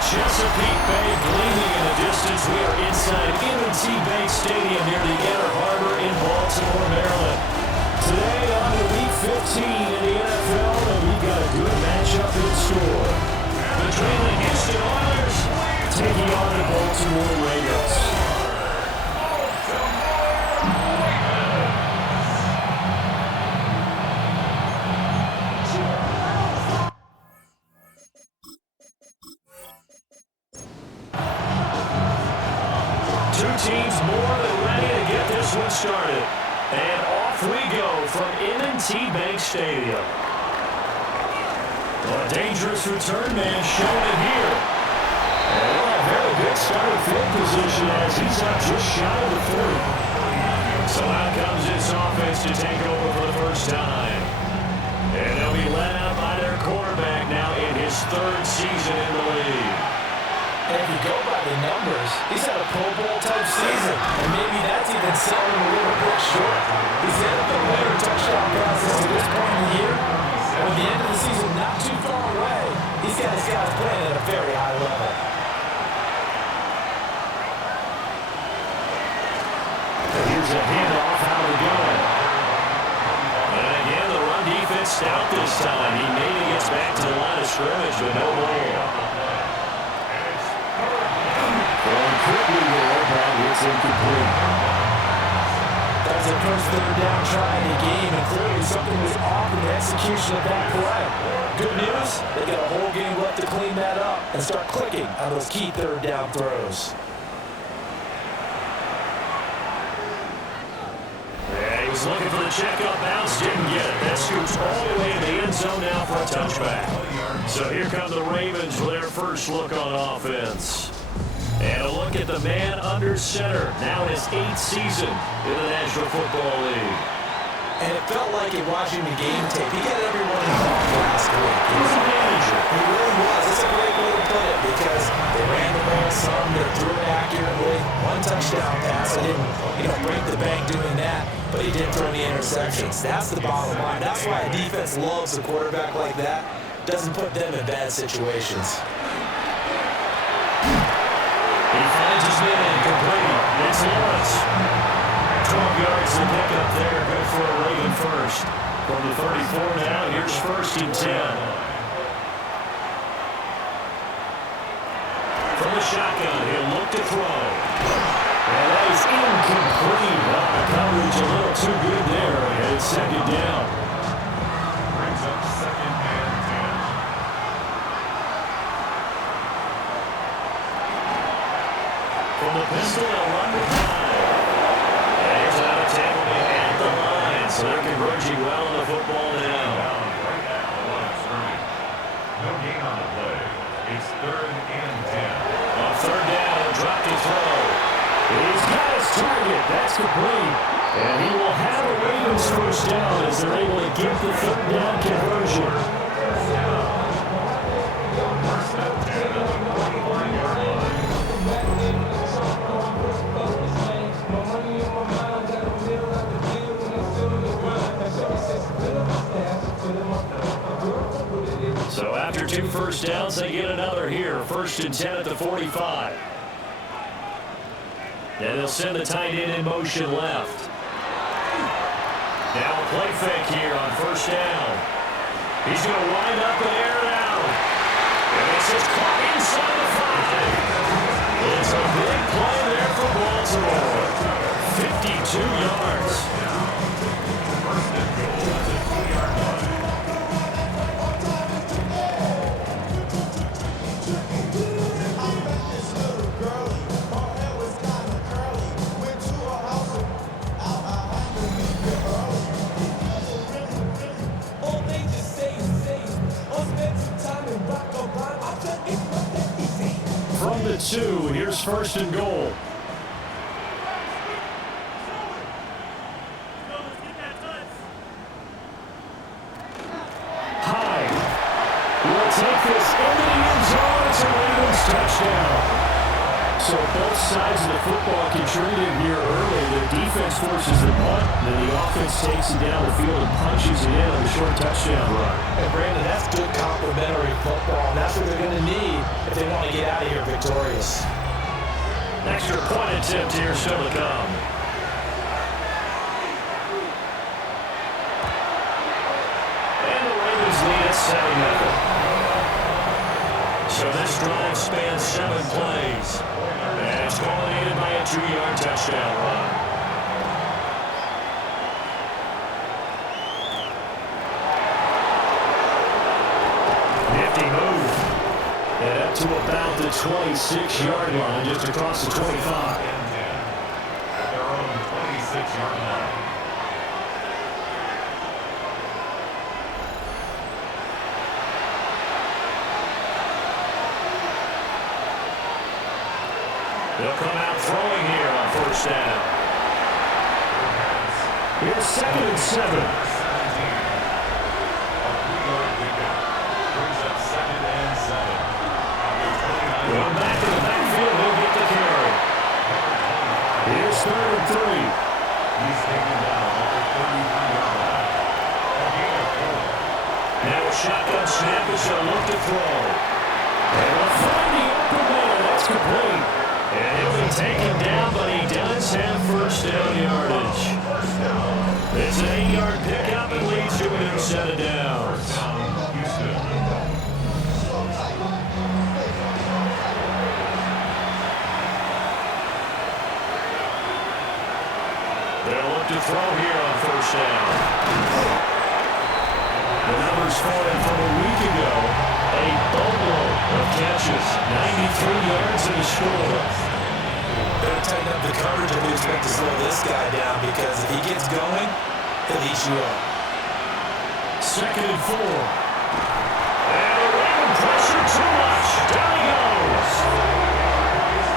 Chesapeake Bay gleaming in the distance. We are inside M&T Bank Stadium near the Inner Harbor in Baltimore, Maryland. Today on to Week 15 in the NFL, and we've got a good matchup in store. Between the Houston Oilers taking on the Baltimore Ravens. Two teams more than ready to get this one started. And off we go from M&T Bank Stadium. A dangerous return man showing it here. And what a very good starting field position as he's up just shy of the 40. So out comes this offense to take over for the first time. And they'll be led out by their quarterback now in his third season in the league. And if you go by the numbers, he's had a Pro Bowl-type season. And maybe that's even selling a little bit short. He's had the winner touchdown passes to this point in the year. And with the end of the season not too far away, he's got his guys playing at a very high level. And here's a handoff out of the gun. And again, the run defense stout this time. He maybe gets back to the line of scrimmage, but no ball. Quickly there, but it's incomplete. That's the first third down try in the game, and clearly something was off in the execution of that play. Good news, they got a whole game left to clean that up and start clicking on those key third down throws. Yeah, he was looking for the check-up bounce, didn't get it. That scoops all the way in the end zone now for a touchback. So here come the Ravens for their first look on offense. And a look at the man under center, now in his 8th season in the National Football League. And it felt like in watching the game tape, he got everyone involved last week. He was a manager. He really was. It's a great way to put it because they ran the ball some, they threw it accurately. One touchdown pass. I didn't break the bank doing that, but he didn't throw any interceptions. That's the bottom line. That's why a defense loves a quarterback like that. Doesn't put them in bad situations. He finds his man, complete. It's Lawrence. 12 yards to pick up there. Good for a Raven first. From the 34 now, here's 1st and 10. From the shotgun, he'll look to throw. And that is incomplete. The coverage a little too good there. And it's 2nd down. Brings up 2nd and 10. From the pistol, they'll run with 5. And here's out of Tampa at the line. So they're converging well on the football now. Right at the line of scrimmage. No gain on the play. It's 3rd and 10. On 3rd down, drop to throw. He's got his target. That's complete. And he will have a Ravens first down as they're able to get the 3rd down conversion. First and 10 at the 45-yard line. So after 2 first downs, they get another here. 1st and 10 at the 45. And they'll send the tight end in motion left. Now a play fake here on 1st down. He's going to wind up and air it out. And it's just caught inside the 5. It's a big play there for Baltimore. 52 yards. First and goal at the 20-yard line. From the 2, here's 1st and goal. Hyde will take this into the end zone. It's a Ravens touchdown. So both sides of the football contributed here early. The defense forces the punt, then the offense takes it down the field and punches it in on the short touchdown run. And Brandon, that's good complementary football, and that's what they're going to need if they want to get out of here victorious. Extra point attempt here still to come. And the Ravens lead at 7-0. So this drive spans 7 plays. And it's culminated by a 2-yard touchdown run. Nifty move. And up to about the 26-yard line, just across the 25. At their own 26-yard line. They'll come out throwing here on first down. Here's 2nd and 7. Going back in the backfield, he'll get the carry. Here's 3rd and 3. He's taken down at the 33-yard line. Now a shotgun snap as they'll look to throw. And we'll find the open man. That's complete. And he'll be taken down, but he does have first down yardage. It's an 8-yard pickup and leads to a new set of downs. They'll look to throw here on first down. The numbers for him from a week ago. A boatload of catches. 93 yards in the score. Better tighten up the coverage if you expect to slow this guy down, because if he gets going, he'll eat you up. 2nd and 4. And the Ravens pressure too much. Down he goes.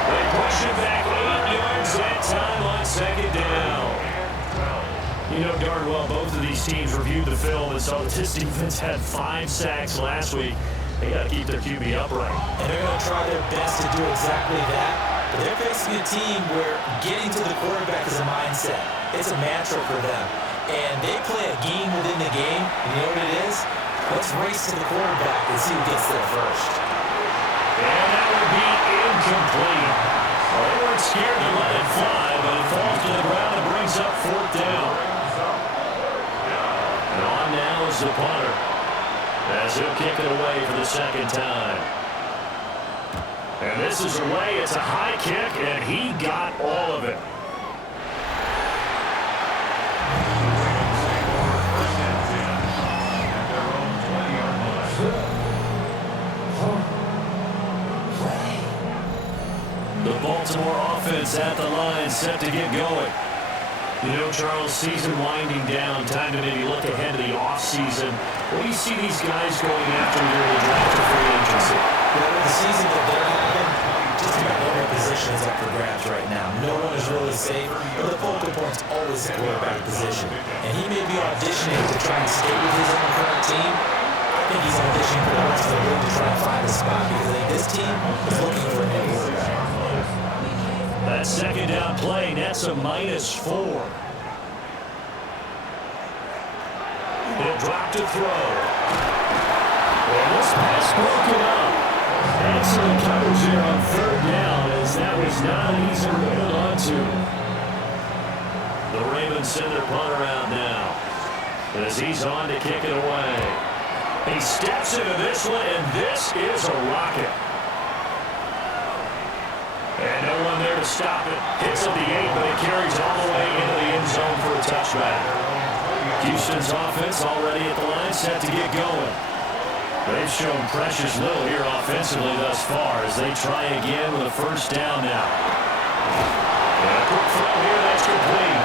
They push him back 8 yards that time on 2nd down. You know darn well both of these teams reviewed the film and saw that this defense had 5 sacks last week. They got to keep their QB upright. And they're going to try their best to do exactly that. But they're facing a team where getting to the quarterback is a mindset. It's a mantra for them. And they play a game within the game. And you know what it is? Let's race to the quarterback and see who gets there first. And that would be incomplete. Well, they weren't scared to let it fly, but it falls to the ground and brings up 4th down. And on now is the punter, as he'll kick it away for the 2nd time. And this is away. It's a high kick, and he got all of it. The Baltimore offense at the line, set to get going. You know, Charles, season winding down, time to maybe look ahead to the offseason. What do you see these guys going after here in the draft or free agency? Well, with the season that they're having, just about every position is up for grabs right now. No one is really safe, but the focal point's always the quarterback position. And he may be auditioning to try and stay with his own current team. I think he's auditioning for the rest of the league to try and find a spot, because I think this team is looking for a new quarterback. That 2nd down play, that's a -4. He'll drop to throw. And this pass broken up. Excellent coverage here on 3rd down, as that was not an easy one to hold on to. The Ravens send their punter out now, as he's on to kick it away. He steps into this one, and this is a rocket. And no one there to stop it. Hits of the 8, but it carries all the way into the end zone for a touchback. Houston's offense already at the line, set to get going. They've shown precious little here offensively thus far as they try again with a 1st down now. And a quick throw here, that's complete.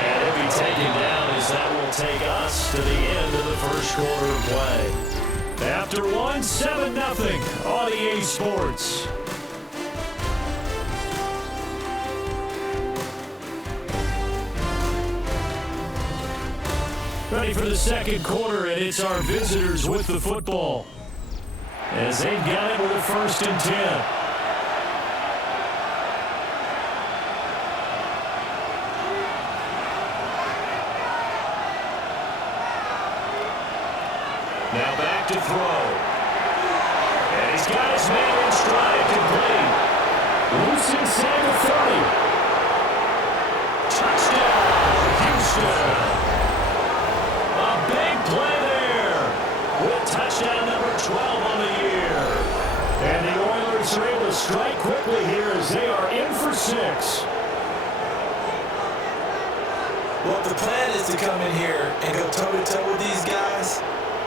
And he'll be taken down as that will take us to the end of the 1st quarter of play. After 1, 7-0 on EA Sports. Ready for the 2nd quarter, and it's our visitors with the football, as they've got it with a 1st and 10. back to throw. And he's got his man in stride, complete. Loose inside the 30. Touchdown, Houston. A big play there with touchdown number 12 on the year. And the Oilers are able to strike quickly here as they are in for 6. Well, if the plan is to come in here and go toe-to-toe with these guys,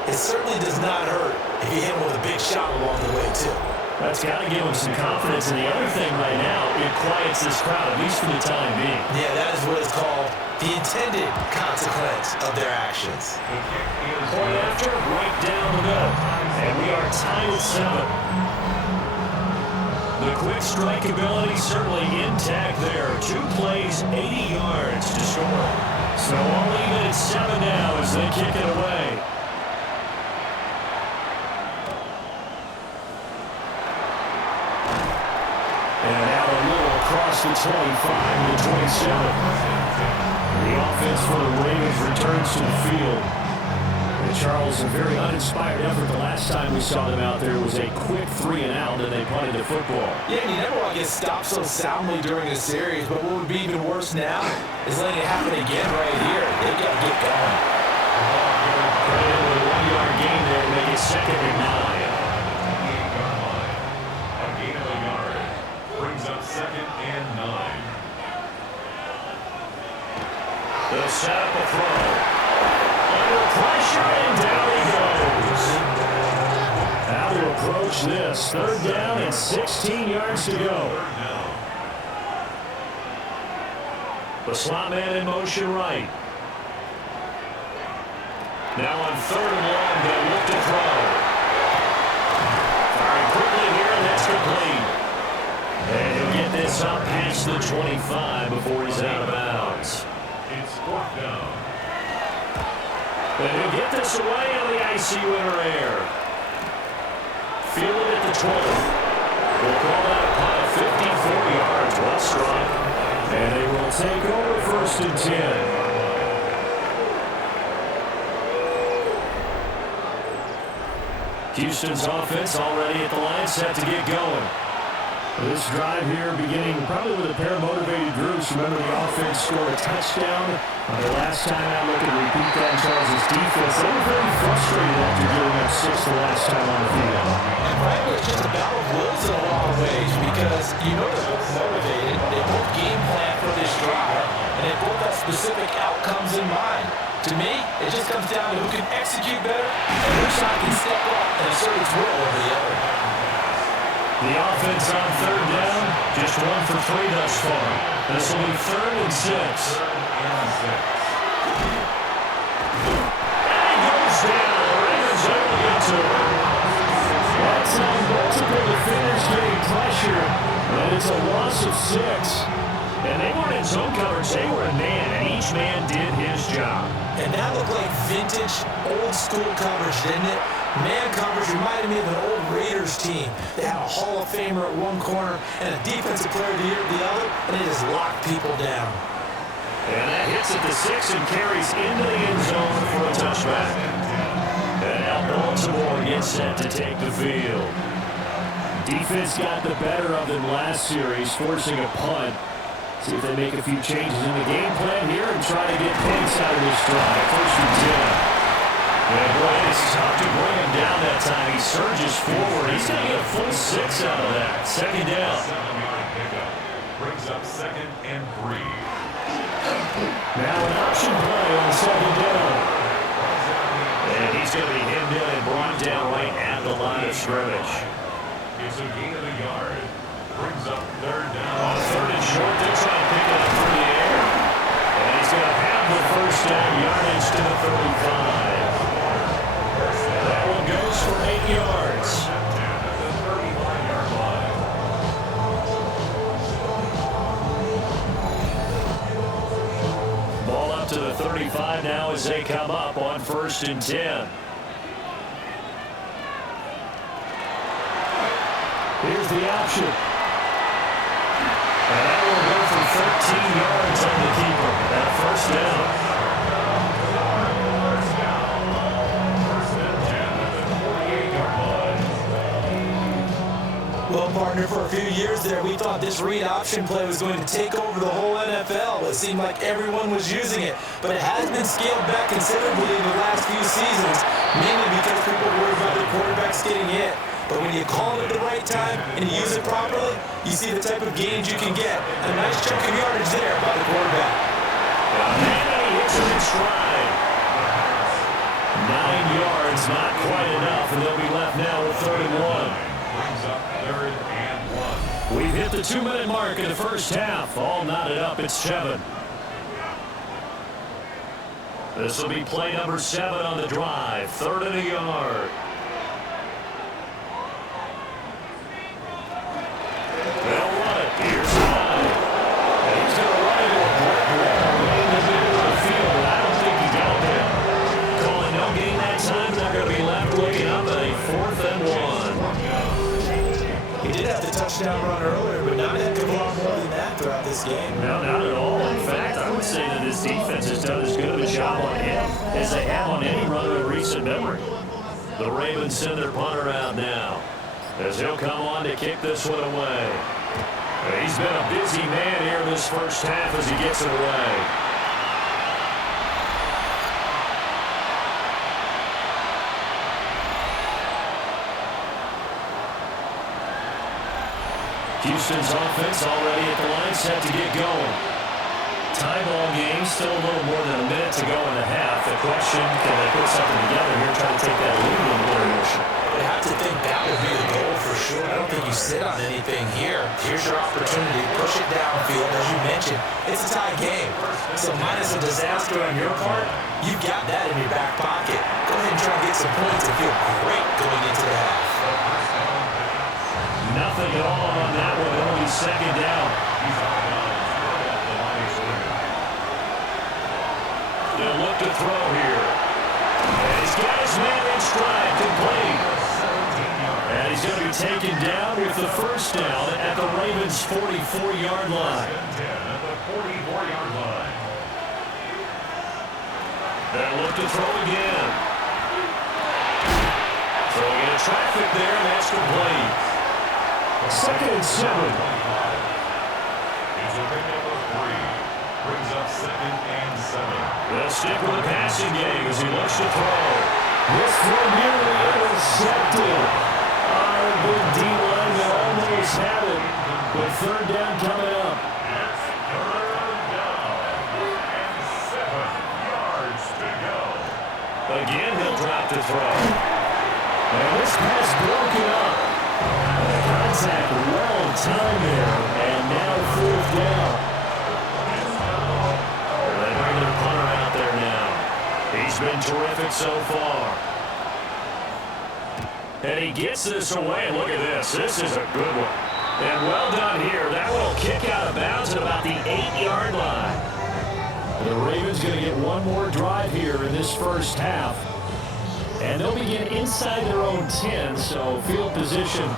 it certainly does not hurt if you hit them with a big shot along the way, too. That's got to give them some confidence. And the other thing right now, it quiets this crowd, at least for the time being. Yeah, that is what is called the intended consequence of their actions. Point after, right down the middle. And we are tied at 7. The quick strike ability certainly intact there. 2 plays, 80 yards to score. So all even at 7 now as they kick it away. And out a little across the 25 to the 27. The offense for the Ravens returns to the field. And Charles, a very uninspired effort the last time we saw them out there was a quick 3 and out, and they punted the football. Yeah, and you never want to get stopped so soundly during a series, but what would be even worse now is letting it happen again right here. They've got to get going. Right into the 1-yard gain there to make it 2nd and 9. A gain of a yard brings up 2nd and 9. They'll set up a throw. Under pressure, and down he goes. How to approach this. 3rd down and 16 yards to go. The slot man in motion right. Now on 3rd and long, they look to throw. Firing quickly here, and that's complete. And he'll get this up past the 25 before he's out of bounds. It's 4th down. And he'll get this away on the icy winter air. Fielded at the 20. We'll call that a punt of 54 yards. Well struck. And they will take over 1st and 10. Houston's offense already at the line, set to get going. This drive here beginning probably with a pair of motivated groups. Remember, the offense scored a touchdown. The last time out, look at repeat that, Charles' defense. They were very frustrated after giving up 6 the last time on the field. And frankly, it's just a battle of wills in a lot of ways because you know they're both motivated. They both game plan for this drive, and they both have specific outcomes in mind. To me, it just comes down to who can execute better and which side can step up and assert its will over the other. The offense on 3rd down, just 1 for 3 thus far. This will be 3rd and 6. And he goes down. The Ravens able to get to him. That's on multiple defenders getting pressure. And it's a loss of 6. And they weren't in zone coverage. They were a man, and each man did his job. And that looked like vintage, old-school coverage, didn't it? Man coverage reminded me of an old Raiders team. They had a Hall of Famer at one corner and a Defensive Player of the Year at the other, and they just locked people down. And that hits at the 6 and carries into the end zone for a touchback. And now Baltimore gets set to take the field. Defense got the better of them last series, forcing a punt. See if they make a few changes in the game plan here and try to get points out of this drive. 1st and 10. And boy, it's tough to bring him down that time. He surges forward. He's going to get a full 6 out of that. 2nd down. 7-yard pickup brings up 2nd and 3. Now an option play on 2nd down. And he's going to be hemmed in and brought down right at the line of scrimmage. It's a gain of a yard. Brings up 3rd down. On 3rd and short, they'll try and pick it up through the air. And he's going to have the 1st down yardage to the 35. That one goes for 8 yards. Ball up to the 35 now as they come up on 1st and 10. Here's the option. And that will go for 13 yards on the keeper. That 1st down. Well, partner, for a few years there, we thought this read option play was going to take over the whole NFL. It seemed like everyone was using it, but it has been scaled back considerably in the last few seasons, mainly because people worry about their quarterbacks getting hit. But when you call it at the right time and you use it properly, you see the type of gains you can get. A nice chunk of yardage there by the quarterback. And he hits him in stride. 9 yards, not quite enough, and they'll be left now with 3rd and 1. Brings up 3rd and 1. We've hit the 2-minute mark in the first half. All knotted up. It's 7. This will be play number 7 on the drive. 3rd and a yard. They'll run it. Here's Hyde. And he's going to run into a brick wall in the middle of the field. I don't think he got there. Calling no gain that time. They're going to be left looking up at a 4th and 1. He did have the touchdown run earlier, but not a heck of a lot more than that throughout this game. No, not at all. In fact, I would say that this defense has done as good of a job on him as they have on any runner in recent memory. The Ravens send their punter out now as he'll come on to kick this one away. He's been a busy man here this first half as he gets it away. Houston's offense already at the line, set to get going. Tie ball game, still a little more than a minute to go in the half. The question, can they put something together here, try to take that lead in the motion? I have to think that would be the goal for sure. I don't think you sit on anything here. Here's your opportunity. Push it downfield. As you mentioned, it's a tie game. So minus a disaster on your part, you've got that in your back pocket. Go ahead and try to get some points and feel great going into the half. Nothing at all on that one, only 2nd down. They'll look to throw here. And he's got his man in stride, complete. And he's going to be taken down with the 1st down at the Ravens' 44-yard line. At the 44-yard line. They'll look to throw again. Throwing into traffic there, and that's complete. 2nd and 7. He's a pickup of 3. Brings up 2nd and 7. They'll stick with the passing game as he looks to throw. This throw nearly intercepted. Our big D-lineman almost had it. With 3rd down coming up. It's 3rd down. And 7 yards to go. Again, he'll drop to throw. And this pass broken up. Contact well timed there. And now 4th down. They bring their punter out there now. He's been terrific so far. And he gets this away. And look at this. This is a good one. And well done here. That one will kick out of bounds at about the 8-yard line. The Ravens going to get one more drive here in this first half. And they'll begin inside their own 10, so field position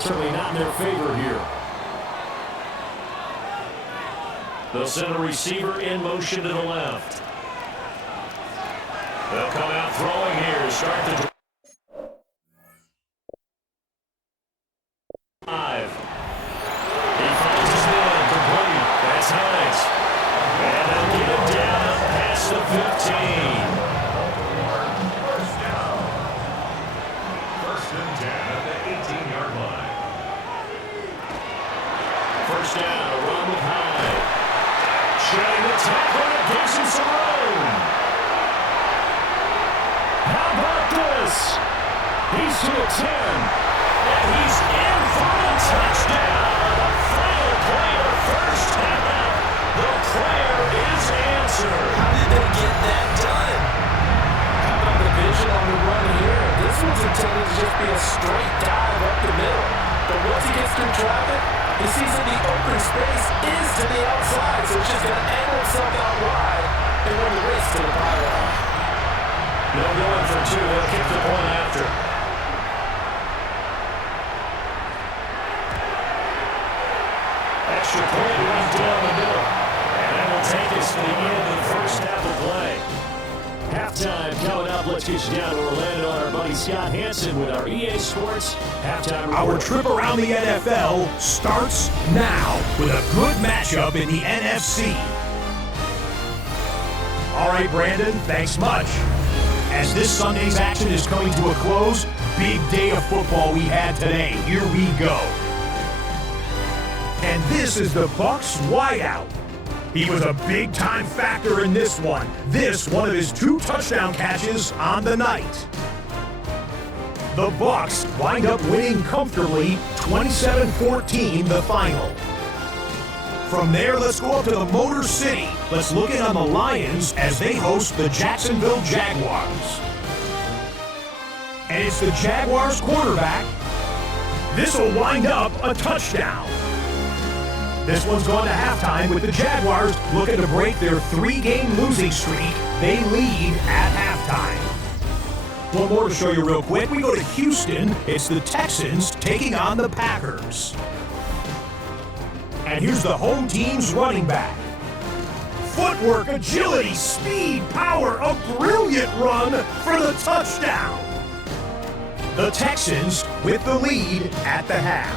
certainly not in their favor here. They'll send a receiver in motion to the left. They'll come out throwing here to start the drive. He finds his man complete. That's Hines. And they'll get him down past the 15. First and 10 at the 18-yard line. First down, a run with Hyde. Shedding the tackle, and it gives him some room. How about this? He's to a 10. And he's in for the touchdown. The final play of the first half. The prayer is answered. How did they get that done? How about the vision on the run here? This one's intended to just be a straight dive up the middle. But once he gets through traffic, he sees that the open space is to the outside, so it's just going to angle himself out wide and run the race to the pylon. They'll go in for 2. They'll kick the point after. Extra point right down the middle. And that will take us to the end of the first half of play. Halftime coming up. Let's let's get you down to Orlando on our buddy Scott Hansen with our EA Sports Halftime Report. Our trip around the NFL starts now with a good matchup in the NFC. All right, Brandon, thanks much. As this Sunday's action is coming to a close, big day of football we had today. Here we go. And this is the Bucs wideout. He was a big-time factor in this one. This, one of his 2 touchdown catches on the night. The Bucs wind up winning comfortably 27-14 the final. From there, let's go up to the Motor City. Let's look in on the Lions as they host the Jacksonville Jaguars. And it's the Jaguars quarterback. This will wind up a touchdown. This one's gone to halftime with the Jaguars looking to break their 3-game losing streak. They lead at halftime. One more to show you real quick. We go to Houston. It's the Texans taking on the Packers. And here's the home team's running back. Footwork, agility, speed, power, a brilliant run for the touchdown. The Texans with the lead at the half.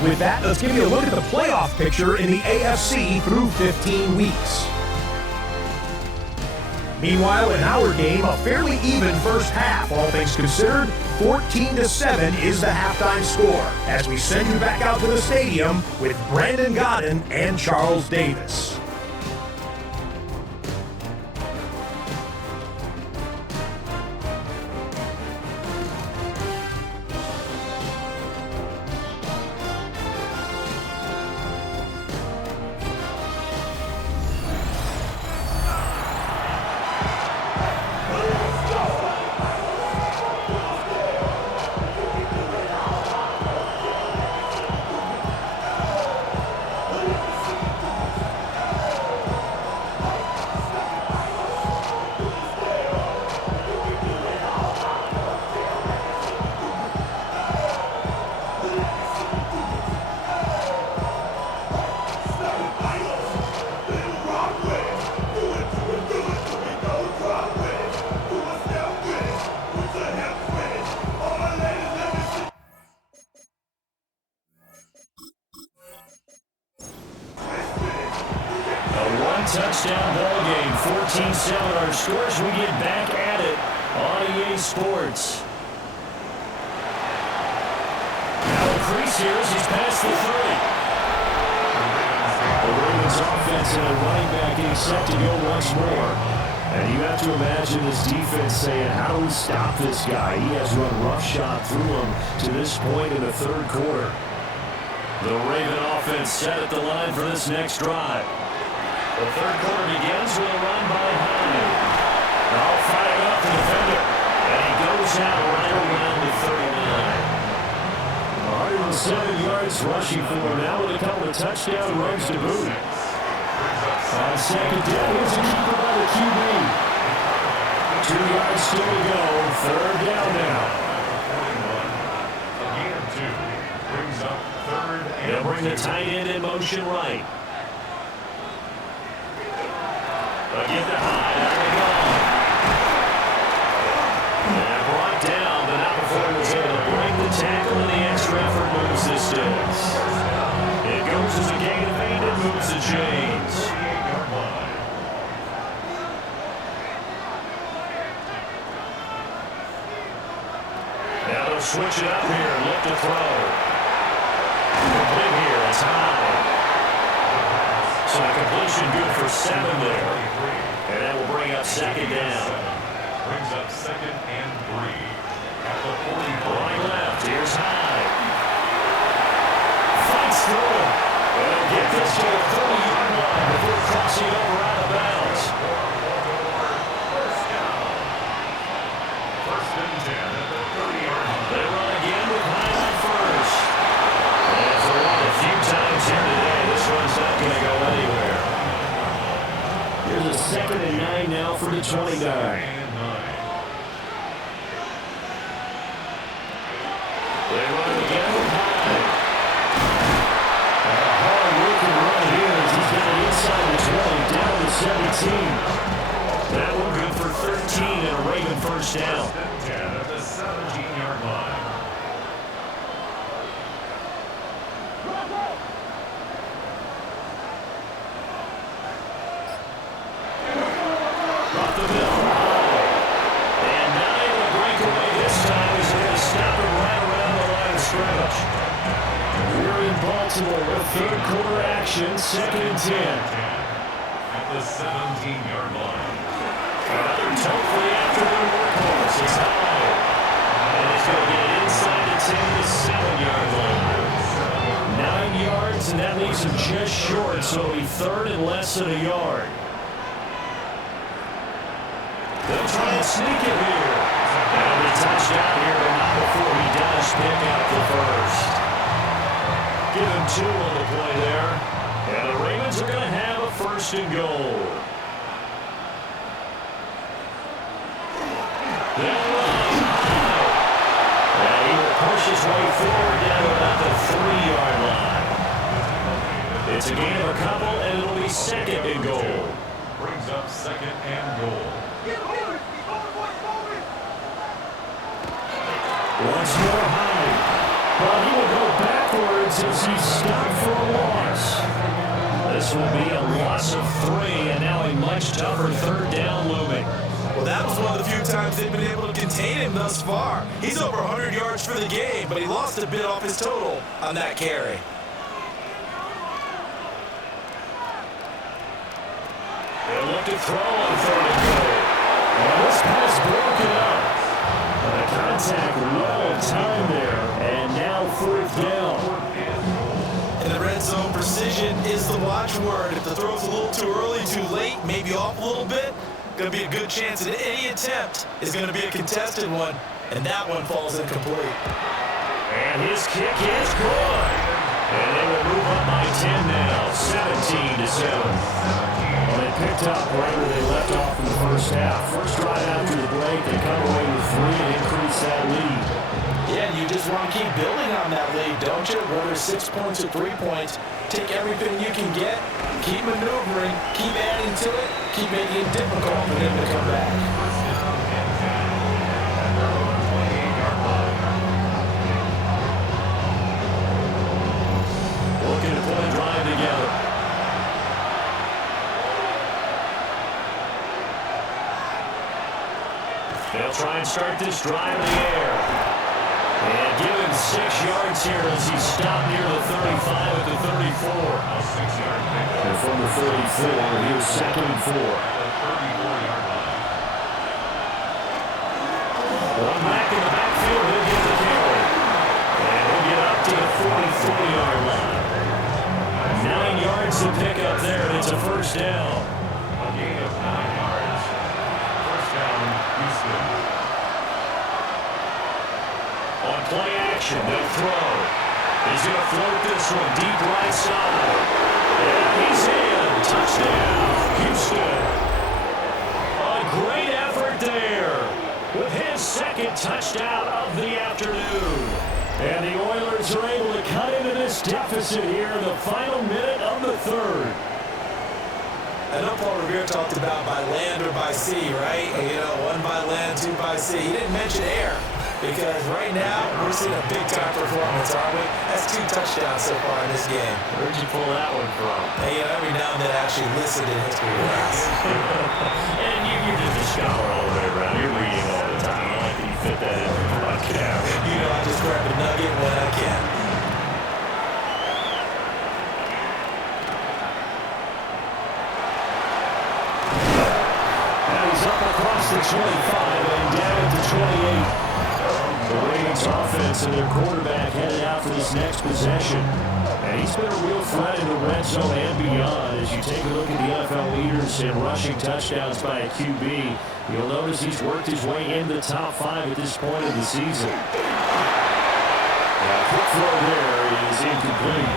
With that, let's give you a look at the playoff picture in the AFC through 15 weeks. Meanwhile, in our game, a fairly even first half, all things considered. 14-7 is the halftime score as we send you back out to the stadium with Brandon Godden and Charles Davis. Touchdown ball game, 14-7 our scores. We get back at it on EA Sports. Now a crease here as he's past the 30. The Ravens offense and a running back getting set to go once more. And you have to imagine this defense saying, how do we stop this guy? He has run roughshod through him to this point in the third quarter. The Raven offense set at the line for this next drive. The third quarter begins with a run by Hyde. All fired up the defender. And he goes out right around the 39. 107 yards rushing for him now with a couple of touchdown runs to boot. On second down, here's a keeper by the QB. 2 yards still to go. Third down now. A gain of 2 brings up third and They'll bring the tight end in motion right. Give to Hyde, out they go. And brought down, but not before he was able to break the tackle, and the extra effort moves the sticks. It goes as a gain of 8 and moves the chains. Now they'll switch it up here and look to throw. Complete here, it's Hyde. So a completion good for 7 there. And that will bring up second down. Brings up second and 3. At the 40. Right left, here's Hyde. Fights through him. And he'll get this to the 30-yard line before crossing over out of bounds. First down. First and 10 at the 30-yard line. They run again with Hyde on first. And if they're run a few times here today, this one's not going to go anywhere. Here's a second and 9 now for the 29. And 9. They run again with Hyde. A hard-working run here as he's got it inside the 20, down to 17. That one good for 13 and a Raven first down. First and 10 at the 17-yard line. Off the middle. And not able to break away this time. He's going to stop him right around the line of scrimmage. We're in Baltimore with third quarter action, 2nd and 10. At the 17-yard line. Another toe for the afternoon workhorse. It's high. And he's going to get it inside the 10 to 7-yard line. 9 yards, and that leaves him just short, so it'll be third and less than a yard. They'll try and sneak it here. And a touchdown here, but not before he does pick up the first. Give him 2 on the play there. And the Ravens are going to have a first and goal. They'll run high. And he will push his way forward down to about the 3-yard line. It's a gain of a couple, and it'll be 2nd and goal. Brings up 2nd and goal. Once more high. Well, he will go backwards as he's stopped for a loss. This will be a loss of 3, and now a much tougher third down looming. Well, that was one of the few times they've been able to contain him thus far. He's over 100 yards for the game, but he lost a bit off his total on that carry. They'll look to throw on 3rd and goal. And this pass broken up. The contact well timed there, and now 4th down. In the red zone, precision is the watchword. If the throw's a little too early, too late, maybe off a little bit, going to be a good chance that any attempt is going to be a contested one, and that one falls incomplete. And his kick is good. And they will move up by 10 now, 17 to 7. Well, they picked up right where they left off in the first half. First drive after the break, they come away with 3 and increase that lead. Yeah, you just want to keep building on that lead, don't you? Whether 6 points or 3 points, take everything you can get, keep maneuvering, keep adding to it, keep making it difficult for them to come back. Looking to put a drive together. They'll try and start this drive in the air. And give him 6 yards here as he's stopped near the 35 at the 34. A 6-yard pickup. And from the 34, here's 2nd and 4. The 34-yard line. One back in the backfield, he'll get the carry. And he'll get up to the 44-yard line. 9 yards to pick up there, and it's a first down. A gain of 9 yards. First down, Houston. On play action, they'll throw. He's going to float this one deep right side. And he's in. Touchdown, Houston. A great effort there with his 2nd touchdown of the afternoon. And the Oilers are able to cut into this deficit here in the final minute of the 3rd. I know Paul Revere talked about by land or by sea, right? You know, 1 by land, 2 by sea. He didn't mention air because right now we're seeing a big-time performance, aren't we? That's 2 touchdowns so far in this game. Where'd you pull that one from? Hey, you know, every now and then I actually listen to history class. And you're just a scholar all the way around. You're reading all the time. I like that you fit that in your podcast. You know, I just grab a nugget when I can. Across the 25 and down at the 28. The Ravens offense and their quarterback headed out for this next possession. And he's been a real threat in the red zone and beyond. As you take a look at the NFL leaders in rushing touchdowns by a QB, you'll notice he's worked his way into the top 5 at this point of the season. Quick throw there is incomplete.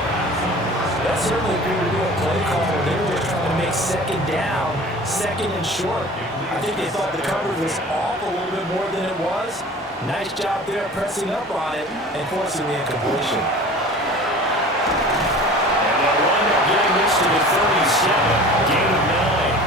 That certainly appeared to be a play call where they were trying to make 2nd down, 2nd and short. I think they thought the coverage was off a little bit more than it was. Nice job there pressing up on it and forcing the incompletion. And they'll wind up getting this to the 37, gain of 9.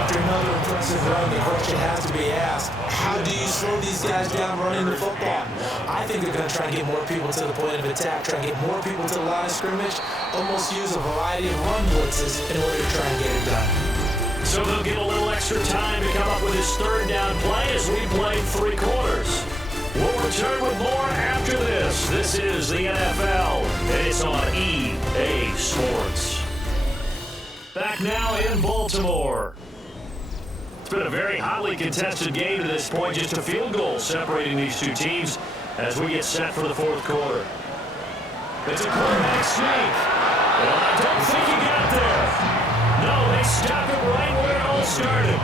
After another another impressive run. The question has to be asked, how do you slow these guys down running the football? I think they're going to try and get more people to the point of attack, try and get more people to the line of scrimmage, almost use a variety of run blitzes in order to try and get it done. So they'll get a little extra time to come up with his third down play as we played 3 quarters. We'll return with more after this. This is the NFL, and it's on EA Sports. Back now in Baltimore. It's been a very hotly contested game to this point, just a field goal separating these two teams as we get set for the fourth quarter. It's a quarterback sneak. Well, I don't think he got there. No, they stopped it right where it all started.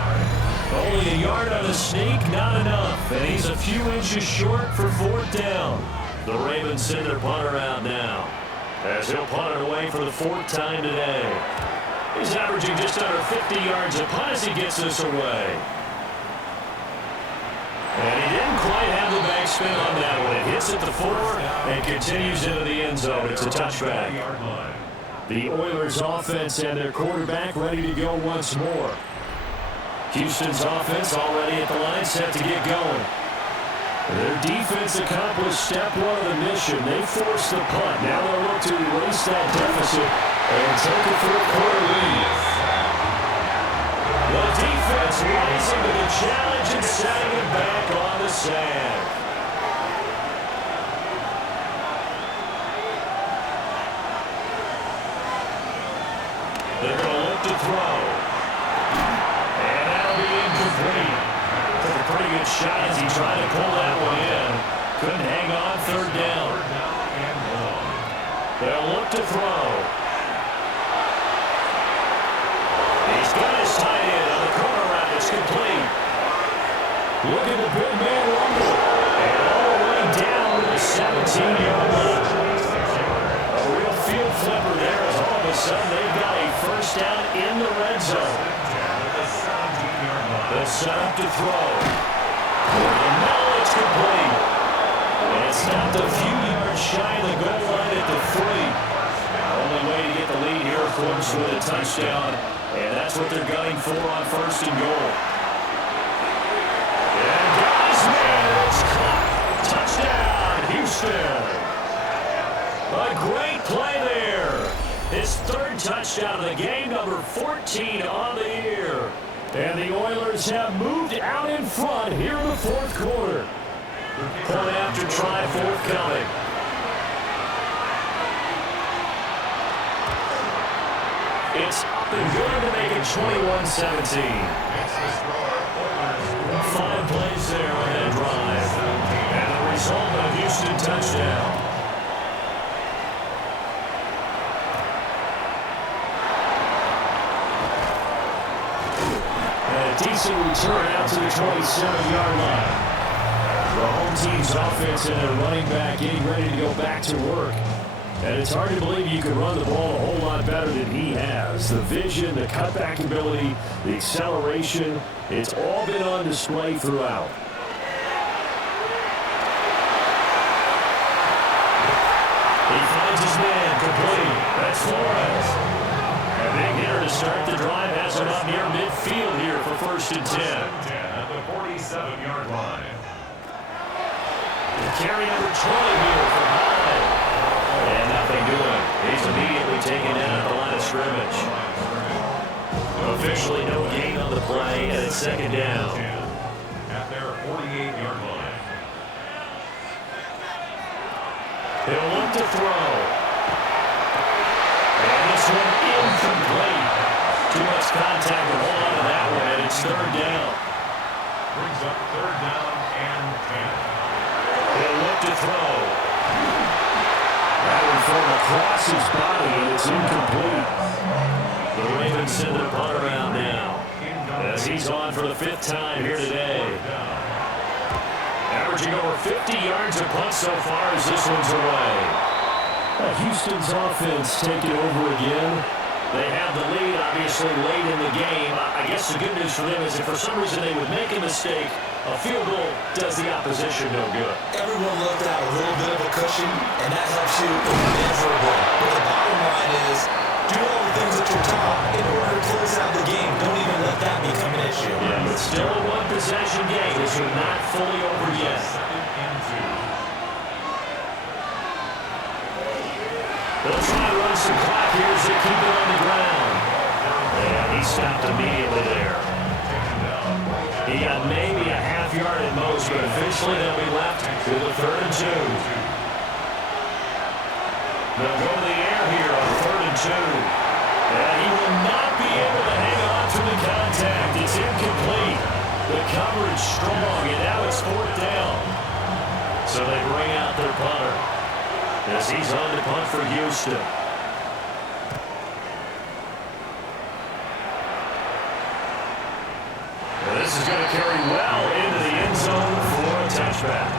Only a yard on the sneak, not enough. And he's a few inches short for 4th down. The Ravens send their punter out now, as he'll punt it away for the 4th time today. He's averaging just under 50 yards a punt as he gets this away. And he didn't quite have the backspin on that one. It hits at the 4 and continues into the end zone. It's a touchback. The Oilers offense and their quarterback ready to go once more. Houston's offense already at the line, set to get going. Their defense accomplished step 1 of the mission. They forced the punt. Now they'll look to erase that deficit and take a 4th-quarter lead. The defense rising to the challenge and setting it back on the sand. They're going to look to throw. And that'll be incomplete. Took a pretty good shot as he tried to pull that one in. Couldn't hang on, 3rd down. They'll look to throw. He's got his tight end on the corner route. It's complete. Look at the big man rumble. And all the way down to the 17-yard line. A real field flipper there as all of a sudden they've got a 1st down in the red zone. They'll set up to throw. And now it's complete. And it's stopped a few yards shy of the goal line at the 3. Only way to get the lead here, of course, with a touchdown. And that's what they're gunning for on 1st and goal. And guys, man, it's caught. Touchdown, Houston. A great play there. His 3rd touchdown of the game, number 14 on the year. And the Oilers have moved out in front here in the 4th quarter. Point after try forthcoming. It's up and good to make it 21-17. 5 plays there on that drive. And the result, a Houston touchdown. Decent return out to the 27-yard line. The home team's offense and their running back getting ready to go back to work. And it's hard to believe you can run the ball a whole lot better than he has. The vision, the cutback ability, the acceleration, it's all been on display throughout. He finds his man complete. That's Flores. A big hitter to start the drive has him up near midfield here for 1st and 10. At the 47-yard line. Carry number 20 here for Hyde. And nothing doing. He's immediately taken down at the line of scrimmage. Officially no gain on the play, and it's 2nd down. At their 48-yard line. He'll look to throw. And this one incomplete. Too much contact to hold on to that one, and it's 3rd down. Brings up 3rd down and 10. He'll look to throw. That one thrown across his body, and it's incomplete. The Ravens send their punter out now, as he's on for the 5th time here today. Averaging over 50 yards a punt so far as this one's away. Houston's offense taking over again. They have the lead, obviously, late in the game. I guess the good news for them is if for some reason they would make a mistake, a field goal does the opposition no good. Everyone looked at a little bit of a cushion, and that helps you immeasurably. But the bottom line is, Do all the things that you're taught in order to close out the game. Don't even let that become an issue. Yeah, but still a one-possession game as we're not fully over yet. They'll try to run some clock here as they keep it on the ground. And he stopped immediately there. He got maybe a half yard at most, but officially they'll be left to the 3rd and 2. They'll go to the air here on 3rd and 2. And he will not be able to hang on to the contact. It's incomplete. The coverage strong, and now it's 4th down. So they bring out their punter as he's on to punt for Houston. This is going to carry well into the end zone for a touchback.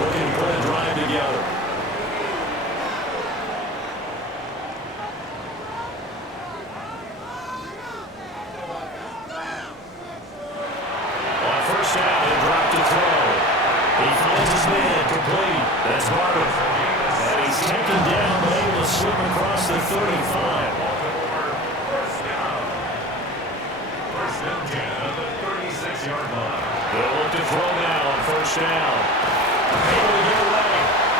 Looking to put a drive together. On 1st down, he'll drop to throw. He finds his man complete. That's Barber. And he's taken down, but able to slip across the 35. They'll look to throw now on 1st down. Able to get away.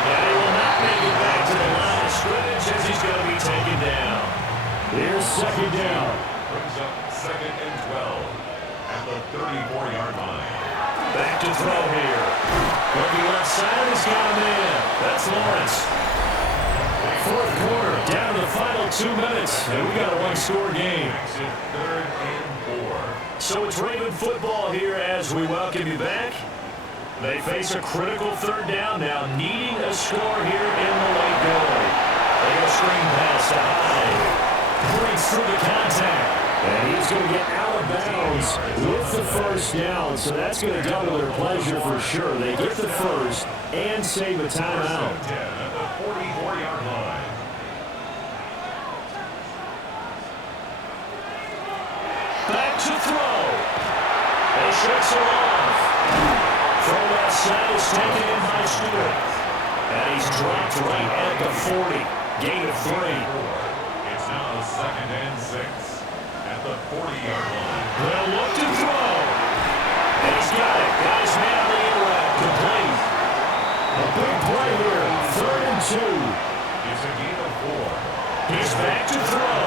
And he will not make it back to the line of scrimmage as he's going to be taken down. Here's 2nd down. Brings up 2nd and 12 at the 34-yard line. Back to throw here. Looking left side, he's got him in. That's Lawrence. 4th quarter, down to the final 2 minutes, and we got a one-score game. 3rd and 4. So it's Raven football here as we welcome you back. They face a critical 3rd down now, needing a score here in the late going. They go screen pass to Hyde. Breaks through the contact. And he's going to get out of bounds with the 1st down, so that's going to double their pleasure for sure. They get the 1st and save a timeout. 10 at the 44-yard line. Back to throw. They shakes it off. Throw left side is taken in by Stewart. And he's dropped right at the 40. Gain of 3. It's now 2nd and 6 at the 40-yard line. They'll look to throw. And he's got it. Got his man on the inlet. Complete. A big play here. 3rd and 2. It's a gain of 4. He's back to throw.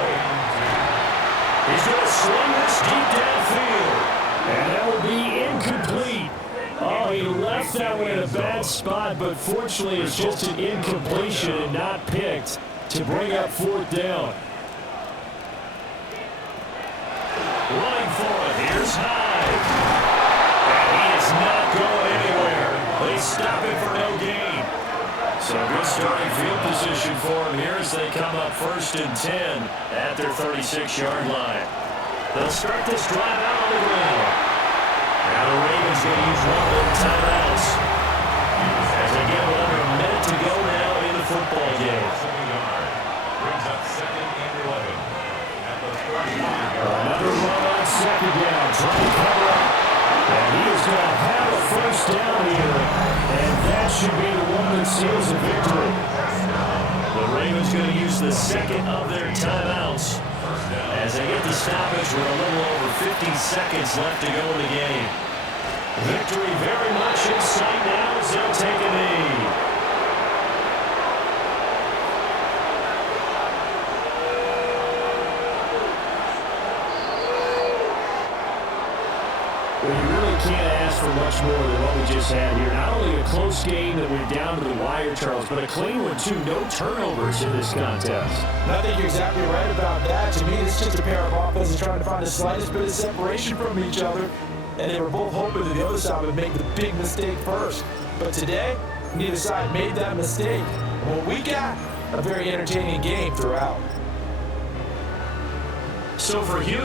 He's going to swing this deep downfield. And that will be incomplete. Oh, he left that one in a bad spot, but fortunately it's just an incompletion and not picked to bring up 4th down. Running for it. Here's Hyde. And he is not going anywhere. They stop him for no gain. So good starting field position for him here as they come up 1st and 10 at their 36-yard line. They'll start this drive out on the ground. Now the Ravens going to use one of their timeouts as they get under a minute to go now in the football game. Brings up 2nd and 11 at the 35-yard line. Another run on 2nd down, trying to cover up. And he is going to have a 1st down here, and that should be the one that seals a victory. The Ravens going to use the 2nd of their timeouts as they get the stoppage with a little over 50 seconds left to go in the game. Victory very much in sight now as they'll take a knee. Well, you really can't ask for much more than what we just had here. Not only a close game that went down to the wire, Charles, but a clean one, too. No turnovers in this contest. And I think you're exactly right about that. To me, it's just a pair of offenses trying to find the slightest bit of separation from each other. And they were both hoping that the other side would make the big mistake first. But today, neither side made that mistake. Well, we got a very entertaining game throughout. So for Houston,